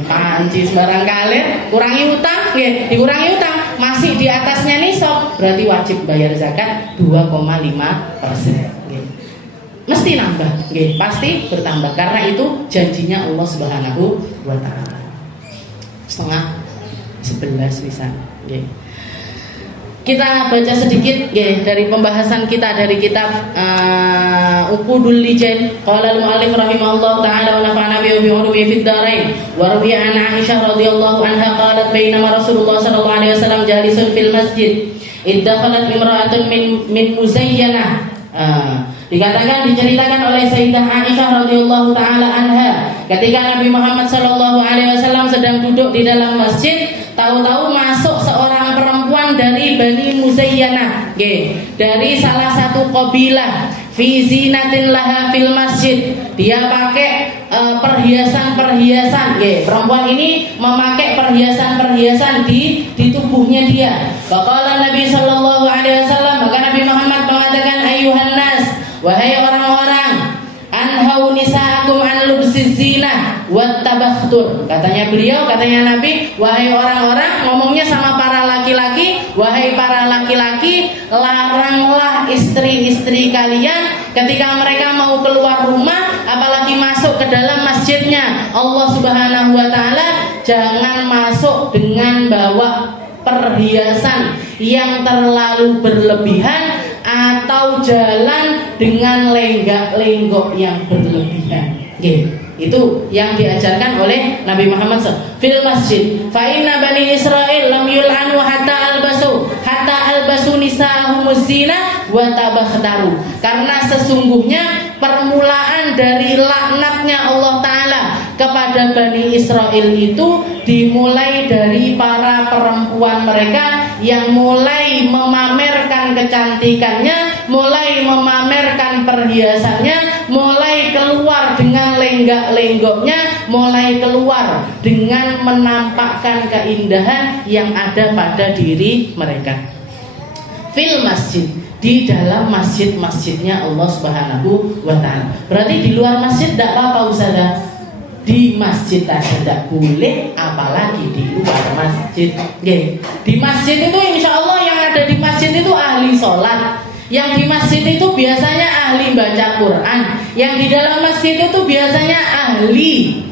panci sembarang kalir, kurangi utang, dikurangi utang, masih di atasnya nisab, berarti wajib bayar zakat 2,5%. Mesti nambah, pasti bertambah, karena itu janjinya Allah Subhanahu wa Ta'ala. 10:30 bisa. kita baca sedikit dari pembahasan kita dari kitab Uqudul Lijan. Qala al-mu'allif rahimahullah ta'ala wa nafa'ana bi ulumi fid dharain. Wa ruwiya an Aisyah radhiyallahu anha qalat bainama Rasulullah sallallahu alaihi wasallam jalisun fil masjid iddakhalat imra'atun min muzayyanah. Diceritakan oleh Sayyidah Aisyah radhiyallahu taala anha, ketika Nabi Muhammad sallallahu alaihi wasallam sedang duduk di dalam masjid, tahu-tahu masuk seorang perempuan dari Bani Muzayyanah, dari salah satu kabilah, fi zinatin laha fil masjid. Dia pakai perhiasan-perhiasan, perempuan ini memakai perhiasan-perhiasan di tubuhnya dia. Faqala Nabi sallallahu alaihi wasallam, maka Nabi Muhammad mengatakan, ayyuhan nas, wahai orang-orang, anhau nisa'akum an lubsiz zinah wattabakhtur. Katanya Nabi, wahai orang-orang, ngomongnya sama para laki-laki, wahai para laki-laki, laranglah istri-istri kalian ketika mereka mau keluar rumah, apalagi masuk ke dalam masjidnya Allah Subhanahu wa taala, jangan masuk dengan bawa perhiasan yang terlalu berlebihan atau jalan dengan lenggak-lenggok yang berlebihan. Itu yang diajarkan oleh Nabi Muhammad fil masjid. Fa inna bani Israil lam yul'anu hatta albasu nisa'ahumuz zina wa tabakhtaru. Karena sesungguhnya permulaan dari laknatnya Allah Ta'ala kepada Bani Israel itu dimulai dari para perempuan mereka yang mulai memamerkan kecantikannya, mulai memamerkan perhiasannya, mulai keluar dengan lenggak-lenggoknya, mulai keluar dengan menampakkan keindahan yang ada pada diri mereka. Fil masjid, di dalam masjid-masjidnya Allah Subhanahu wa ta'ala. Berarti di luar masjid tidak apa-apa Ustazah. Di masjid aja tidak boleh, apalagi di luar masjid. Di masjid itu insya Allah yang ada di masjid itu ahli sholat. Yang di masjid itu biasanya ahli baca Quran. Yang di dalam masjid itu biasanya ahli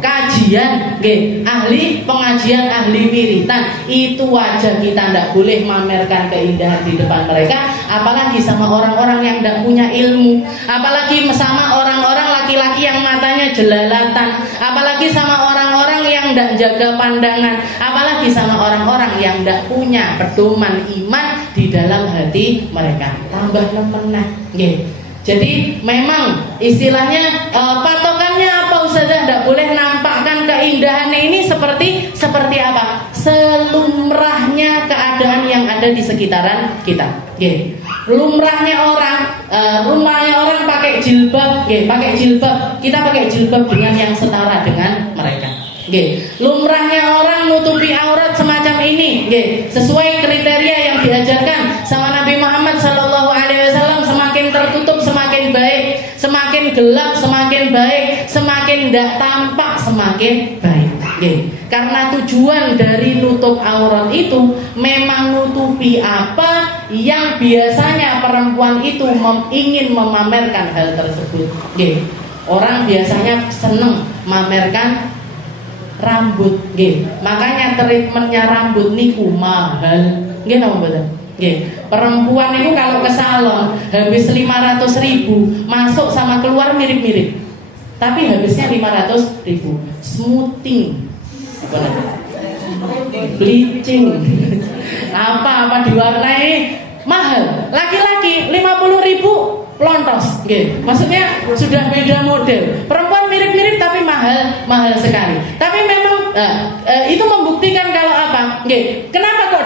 kajian, ahli pengajian, ahli wiritan. Itu wajah kita tidak boleh mamerkan keindahan di depan mereka, apalagi sama orang-orang yang tidak punya ilmu, apalagi sama orang-orang laki-laki yang matanya jelalatan, apalagi sama orang-orang yang tidak jaga pandangan, apalagi sama orang-orang yang tidak punya pedoman iman di dalam hati mereka. Tambah nemenah. Jadi memang istilahnya patokannya apa Ustazah? Tidak boleh nampakkan keindahannya ini seperti apa? Selumrahnya keadaan yang ada di sekitaran kita. Lumrahnya orang pakai jilbab, kita pakai jilbab dengan yang setara dengan mereka. Lumrahnya orang nutupi aurat semacam ini, sesuai kriteria yang diajarkan sama Nabi Muhammad sallallahu alaihi wasallam. Semakin tertutup semakin baik, semakin gelap semakin baik, semakin tidak tampak semakin baik. Karena tujuan dari nutup aurat itu memang nutupi apa yang biasanya perempuan itu ingin memamerkan hal tersebut. Orang biasanya seneng memamerkan rambut, makanya treatmentnya rambut niku mahal, perempuan itu kalau ke salon habis 500.000, masuk sama keluar mirip-mirip, tapi habisnya 500.000. Smoothing, bleaching, apa diwarnai mahal. Laki-laki 50.000 lontos, maksudnya sudah beda model. Perempuan mirip-mirip tapi mahal sekali. Tapi memang itu membuktikan kalau apa? Kenapa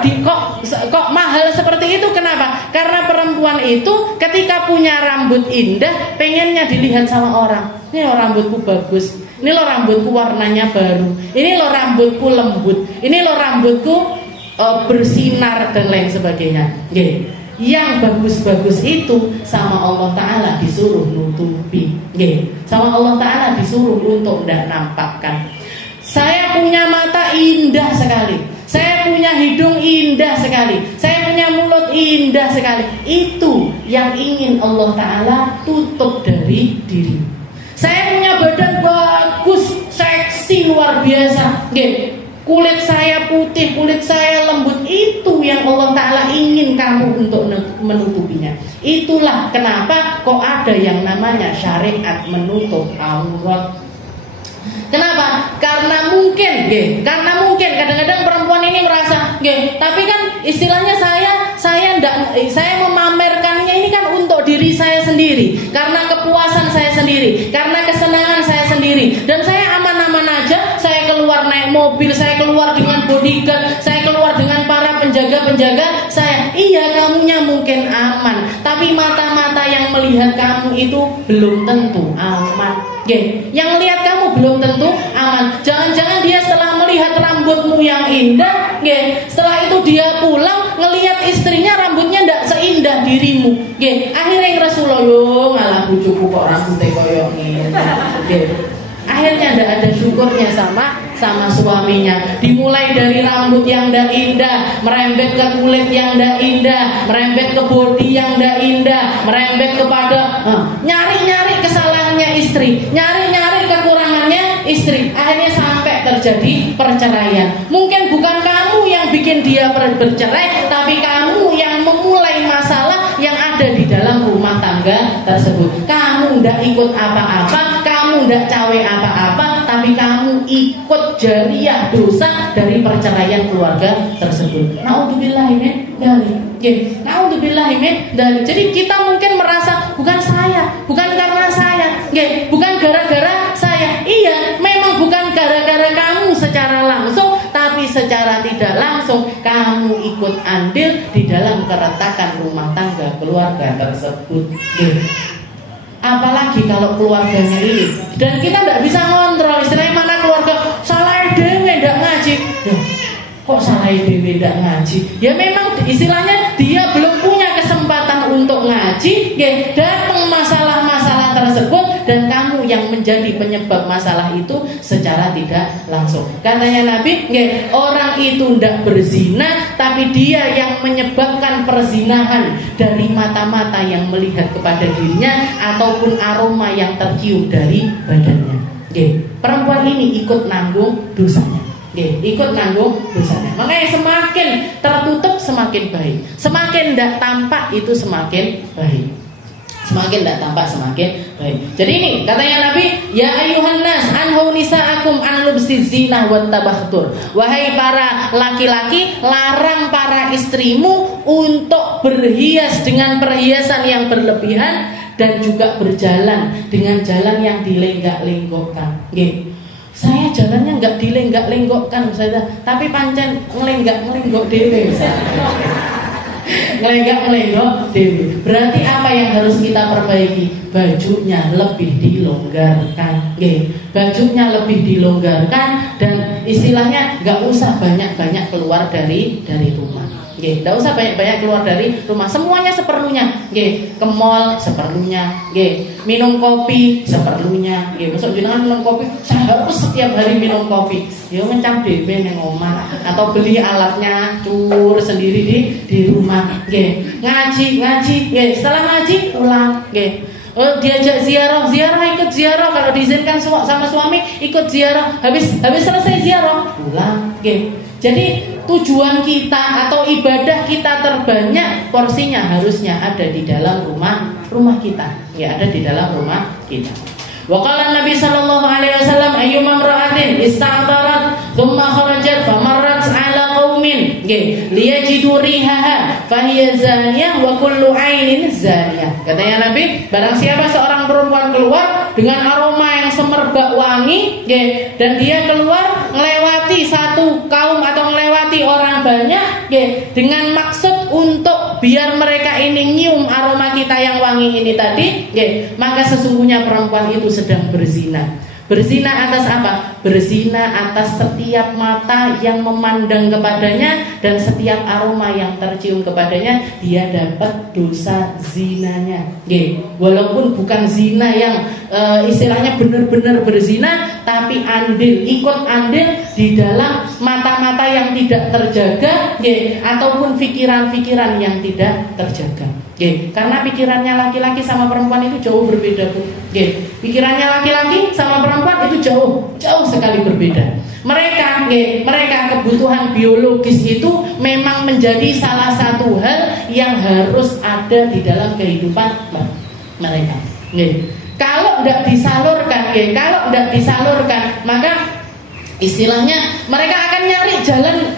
kok mahal seperti itu? Kenapa? Karena perempuan itu ketika punya rambut indah, pengennya dilihat sama orang. Ini loh rambutku bagus, ini loh rambutku warnanya baru, ini loh rambutku lembut, ini loh rambutku bersinar dan lain sebagainya. Yang bagus-bagus itu sama Allah Ta'ala disuruh nutupi, sama Allah Ta'ala disuruh untuk tidak nampakkan. Saya punya mata indah sekali, saya punya hidung indah sekali, saya punya mulut indah sekali. Itu yang ingin Allah Ta'ala tutup dari diri. Saya punya badan bagus, seksi luar biasa, kulit saya putih, kulit saya lembut. Itu yang Allah Ta'ala ingin kamu untuk menutupinya. Itulah kenapa kok ada yang namanya syariat menutup aurat. Kenapa? Karena mungkin kadang-kadang perempuan ini merasa, tapi kan istilahnya saya memamerkannya ini kan untuk diri saya sendiri, karena kepuasan saya sendiri, karena kesenangan saya sendiri, dan saya aman-aman aja. Saya keluar naik mobil, saya keluar dengan bodyguard, saya keluar dengan para penjaga-penjaga saya. Iya, kamunya mungkin aman, tapi mata-mata yang melihat kamu itu belum tentu aman. Yang lihat kamu belum tentu aman. Jangan-jangan dia setelah melihat rambutmu yang indah, setelah itu dia pulang ngelihat istrinya rambutnya ndak seindah dirimu. Akhirnya Rasulullah ngalah bujuku kok rambutnya koyo ngene. Akhirnya ndak ada syukurnya sama suaminya. Dimulai dari rambut yang ndak indah, merembet ke kulit yang ndak indah, merembet ke bodi yang ndak indah, merembet kepada nyari-nyari kesalahannya istri, nyari-nyari kekurangannya istri. Akhirnya sampai terjadi perceraian. Mungkin bukan kamu yang bikin dia bercerai, tapi kamu yang memulai masalah yang ada di dalam rumah tangga tersebut. Kamu ndak ikut apa-apa, kamu ndak cawe apa-apa, tapi kamu ikut jariah dosa dari perceraian keluarga tersebut. Naudzubillahi dari. Jadi kita mungkin merasa bukan saya, bukan karena saya, bukan gara-gara saya. Iya, memang bukan gara-gara kamu secara langsung, tapi secara tidak langsung kamu ikut andil di dalam keretakan rumah tangga keluarga tersebut. Apalagi kalau keluarganya ini, dan kita tidak bisa ngontrol, istilahnya mana keluarga salah dewe tidak ngaji. Kok salah dewe tidak ngaji? Ya memang istilahnya dia belum punya kesempatan untuk ngaji. Datang masalah-masalah tersebut, dan kamu yang menjadi penyebab masalah itu secara tidak langsung. Katanya Nabi, orang itu tidak berzina, tapi dia yang menyebabkan perzinahan dari mata-mata yang melihat kepada dirinya ataupun aroma yang tercium dari badannya. Perempuan ini ikut nanggung dosanya. Ikut nanggung dosanya. Makanya semakin tertutup semakin baik, semakin tidak tampak itu semakin baik. Semakin tidak tampak semakin baik. Jadi ini katanya Nabi, ya ayuhan nas anhu nisaakum an lubsi zinah wat tabakhtur. Wahai para laki-laki, larang para istrimu untuk berhias dengan perhiasan yang berlebihan dan juga berjalan dengan jalan yang dilenggak-lenggokkan. Saya jalannya nggak dilenggak-lenggokkan Ustazah, tapi pancen ngelenggak-ngelenggok dewe ngelenggak-ngelenggok dewe. Berarti apa yang harus kita perbaiki? Bajunya lebih dilonggarkan. Bajunya lebih dilonggarkan, dan istilahnya nggak usah banyak-banyak keluar dari rumah. Tidak usah banyak-banyak keluar dari rumah. Semuanya seperlunya. Ke mall seperlunya. Minum kopi seperlunya. Masuk jenengan minum kopi, saya harus setiap hari minum kopi. Mencam dewe neng omah, atau beli alatnya cur sendiri di rumah. Ngaji. Setelah ngaji pulang. Diajak ziarah ikut ziarah, kalau diizinkan sama suami ikut ziarah. Habis selesai ziarah pulang. Jadi tujuan kita atau ibadah kita terbanyak porsinya harusnya ada di dalam rumah kita. Ada di dalam rumah kita. Wa qala Nabi sallallahu alaihi wasallam ayyuma imra'atin ista'tarat thumma kharajat famarrat 'ala qaumin liyajidu rihaha fahiya zaniyah wa kullu 'ainin zaniyah. Katanya Nabi, barang siapa seorang perempuan keluar dengan aroma yang semerbak wangi, dan dia keluar melewati satu kaum atau melewati orang banyak, dengan maksud untuk biar mereka ini nyium aroma kita yang wangi ini tadi, maka sesungguhnya perempuan itu sedang berzina. Berzina atas apa? Berzina atas setiap mata yang memandang kepadanya dan setiap aroma yang tercium kepadanya. Dia dapat dosa zinanya. Walaupun bukan zina yang istilahnya benar-benar berzina, tapi ikut andil di dalam mata-mata yang tidak terjaga, ataupun pikiran-pikiran yang tidak terjaga. Karena pikirannya laki-laki sama perempuan itu jauh berbeda, Bu. Pikirannya laki-laki sama perempuan itu jauh sekali berbeda. Mereka kebutuhan biologis itu memang menjadi salah satu hal yang harus ada di dalam kehidupan mereka. Kalau tidak disalurkan, maka istilahnya mereka akan nyari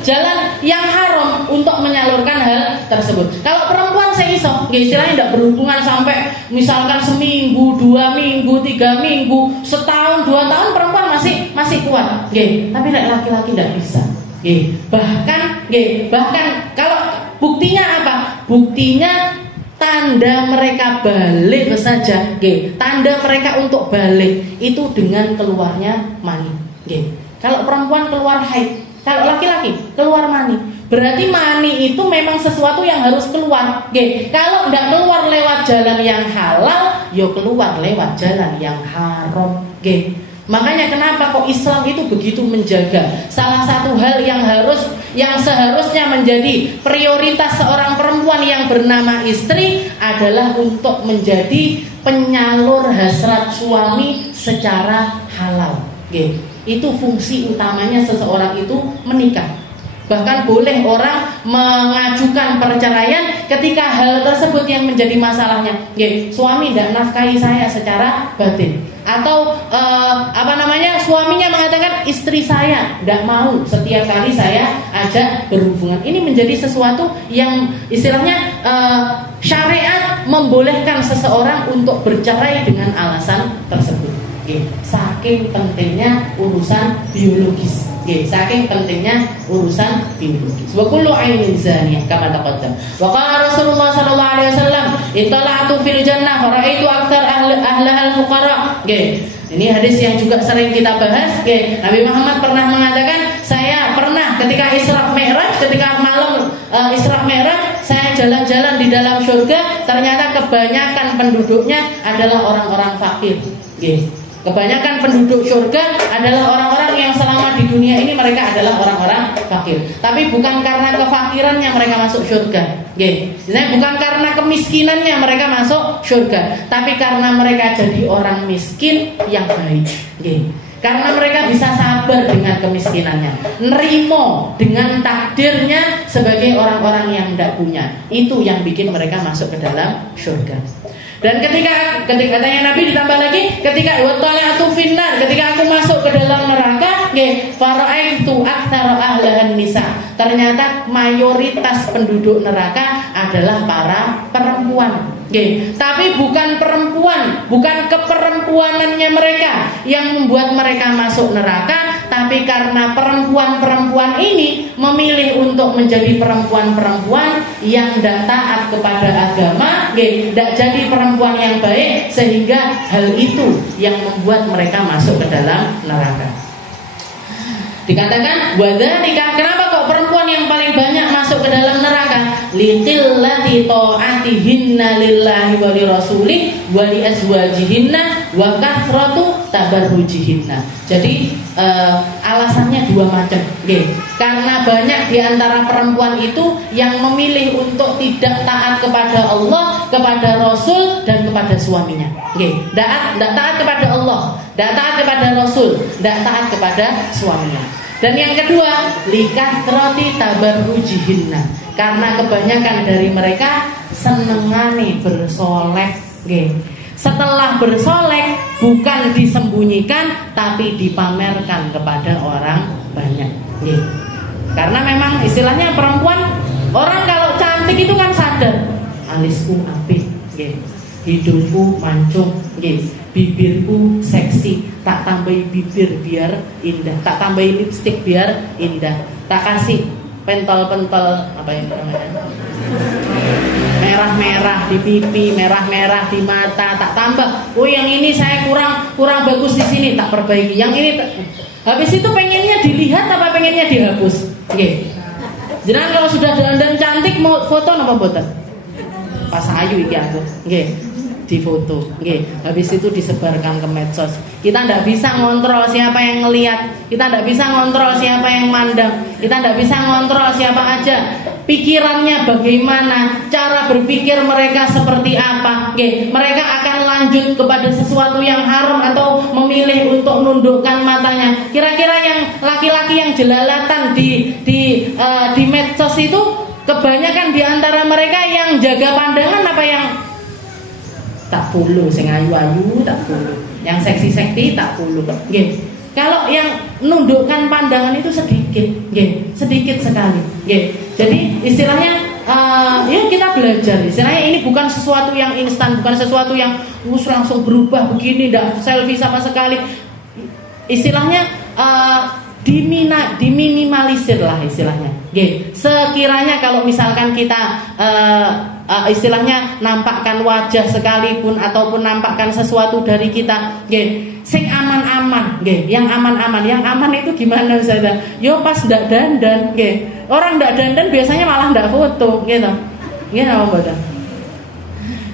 jalan yang haram untuk menyalurkan hal tersebut. Kalau perempuan seiso, istilahnya tidak berhubungan sampai misalkan seminggu, 2 minggu, 3 minggu, setahun, 2 tahun, perempuan masih kuat. Tapi laki-laki tidak bisa. Bahkan kalau buktinya apa? Buktinya tanda mereka balik saja. Tanda mereka untuk balik itu dengan keluarnya mani. Kalau perempuan keluar haid, kalau laki-laki keluar mani, berarti mani itu memang sesuatu yang harus keluar. Kalau tidak keluar lewat jalan yang halal, ya keluar lewat jalan yang haram. Makanya kenapa kok Islam itu begitu menjaga salah satu hal yang seharusnya menjadi prioritas seorang perempuan yang bernama istri adalah untuk menjadi penyalur hasrat suami secara halal. Itu fungsi utamanya seseorang itu menikah. Bahkan boleh orang mengajukan perceraian ketika hal tersebut yang menjadi masalahnya. Suami tidak nafkahi saya secara batin, atau suaminya mengatakan istri saya tidak mau setiap kali saya ajak berhubungan. Ini menjadi sesuatu yang istilahnya syariat membolehkan seseorang untuk bercerai dengan alasan tersebut. Saking pentingnya urusan biologis. Saking pentingnya urusan biologis. Wa kullu ainin zaniyah kama taqaddam. Wa qala Rasulullah sallallahu alaihi wasallam, "Ittala'tu fil jannah fa ra'aitu aktsar ahlaha al-fuqara." Ini hadis yang juga sering kita bahas. Nabi Muhammad pernah mengatakan, saya pernah ketika Isra Mi'raj, ketika malam Isra Mi'raj, saya jalan-jalan di dalam surga, ternyata kebanyakan penduduknya adalah orang-orang fakir. Kebanyakan penduduk surga adalah orang-orang yang selama di dunia ini mereka adalah orang-orang fakir. Tapi bukan karena kefakirannya mereka masuk surga. Bukan karena kemiskinannya mereka masuk surga, tapi karena mereka jadi orang miskin yang baik. Karena mereka bisa sabar dengan kemiskinannya, nerimo dengan takdirnya sebagai orang-orang yang tidak punya. Itu yang bikin mereka masuk ke dalam surga. Dan ketika katanya Nabi ditambah lagi, ketika wattala'tu finnar, ketika aku masuk ke dalam neraka, fara'aitu aktsara ahlahan nisa. Ternyata mayoritas penduduk neraka adalah para perempuan. Tapi bukan perempuan, bukan keperempuanannya mereka yang membuat mereka masuk neraka, tapi karena perempuan-perempuan ini memilih untuk menjadi perempuan-perempuan yang tidak taat kepada agama, tidak jadi perempuan yang baik, sehingga hal itu yang membuat mereka masuk ke dalam neraka. Dikatakan wadzalika, kenapa kok perempuan yang paling banyak masuk ke dalam neraka? Liqillati ta'atihinna lillahi wa li rasulih wa li azwajihinna wa kathratu tabarrujihinna. Jadi alasannya dua macam. Karena banyak di antara perempuan itu yang memilih untuk tidak taat kepada Allah, kepada Rasul, dan kepada suaminya. Tidak taat kepada Allah, tidak taat kepada Rasul, tidak taat kepada suaminya. Dan yang kedua, likathroti tabarrujihinna, karena kebanyakan dari mereka senengane bersolek. Setelah bersolek bukan disembunyikan tapi dipamerkan kepada orang banyak. Karena memang istilahnya perempuan, orang kalau cantik itu kan sadar, alisku apik, hidungku mancung, bibirku seksi, tak tambahi bibir biar indah, tak tambahi lipstik biar indah, tak kasih pentol-pentol apa yang namanya, merah-merah di pipi, merah-merah di mata, tak tambah. Oh yang ini saya kurang bagus di sini, tak perbaiki. Yang ini habis itu pengennya dilihat apa pengennya dihapus? Jangan kalau sudah dandan cantik mau foto apa foto? Pas ayu iki aku. Di foto, habis itu disebarkan ke medsos. Kita tidak bisa ngontrol siapa yang ngelihat, kita tidak bisa ngontrol siapa yang mandang, kita tidak bisa ngontrol siapa aja pikirannya bagaimana, cara berpikir mereka seperti apa, nggih. Mereka akan lanjut kepada sesuatu yang haram atau memilih untuk nundukkan matanya. Kira-kira yang laki-laki yang jelalatan di medsos itu kebanyakan di antara mereka yang jaga pandangan apa yang tak follow, sing ayu-ayu tak follow, yang seksi-seksi tak follow, nggih. Kalau yang nundukkan pandangan itu sedikit, nggih, sedikit sekali, nggih. Jadi istilahnya ya kita belajar. Istilahnya ini bukan sesuatu yang instan, bukan sesuatu yang langsung berubah begini, tidak selfie sama sekali. Istilahnya diminimalisir lah istilahnya. Nggih. Sekiranya kalau misalkan kita istilahnya nampakkan wajah sekalipun ataupun nampakkan sesuatu dari kita, nggih, sing aman-aman, nggih, yang aman-aman. Yang aman itu gimana Ustaz? Yo pas ndak dandan, nggih. Orang ndak dandan biasanya malah ndak foto, gitu. Nggih napa mboten?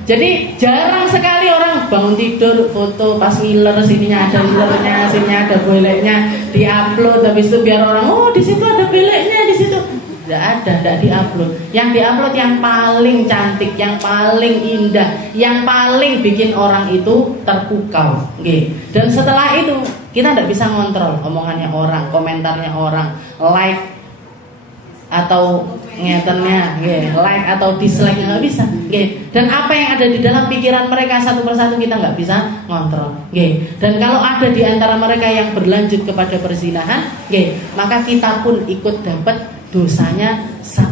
Jadi jarang sekali orang bangun tidur foto pas ngiler, sininya ada ngilernya, sininya ada beleknya, diupload habis itu biar orang oh di situ ada beleknya di situ. Tidak diupload. Yang diupload yang paling cantik, yang paling indah, yang paling bikin orang itu terpukau. Okay. Dan setelah itu kita tidak bisa ngontrol omongannya orang, komentarnya orang, like atau ngetennya, like atau dislike nggak bisa. Dan apa yang ada di dalam pikiran mereka satu persatu kita nggak bisa ngontrol. Dan kalau ada di antara mereka yang berlanjut kepada perzinahan, maka kita pun ikut dapat dosanya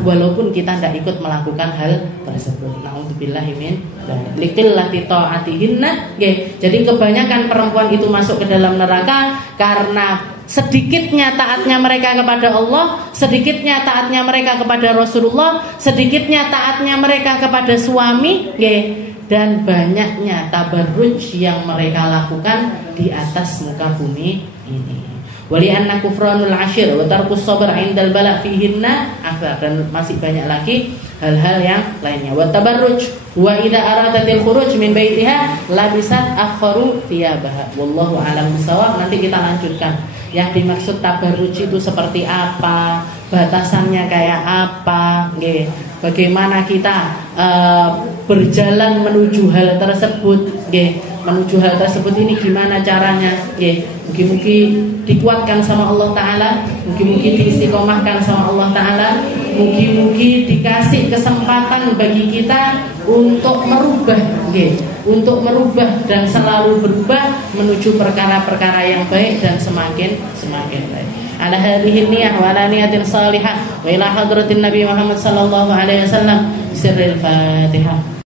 walaupun kita tidak ikut melakukan hal tersebut. Na'udzubillahi min liqillati ta'atihinna. Jadi kebanyakan perempuan itu masuk ke dalam neraka karena sedikitnya taatnya mereka kepada Allah, sedikitnya taatnya mereka kepada Rasulullah, sedikitnya taatnya mereka kepada suami, dan banyaknya tabarruj yang mereka lakukan di atas muka bumi ini. Wali anna kufranul ashir wa tarkus sabr 'indal bala fihinna akthar, dan masih banyak lagi hal-hal yang lainnya. Wa tabarruj wa idza aradatil khuruj min baitiha labisat akharu thiyabaha. Wallahu a'lam bissawab. Nanti kita lanjutkan yang dimaksud tabarruj itu seperti apa, batasannya kayak apa, bagaimana kita berjalan menuju hal tersebut, menuju hal tersebut ini gimana caranya, mungkin dikuatkan sama Allah Ta'ala, mungkin diistiqomahkan sama Allah Ta'ala, mungkin dikasih kesempatan bagi kita untuk merubah, untuk merubah dan selalu berubah menuju perkara-perkara yang baik dan semakin baik. Ala hadhihi niyyah wa ala niyatin salihah wa ila hadratin Nabi Muhammad sallallahu alaihi wasallam sirril Fatihah.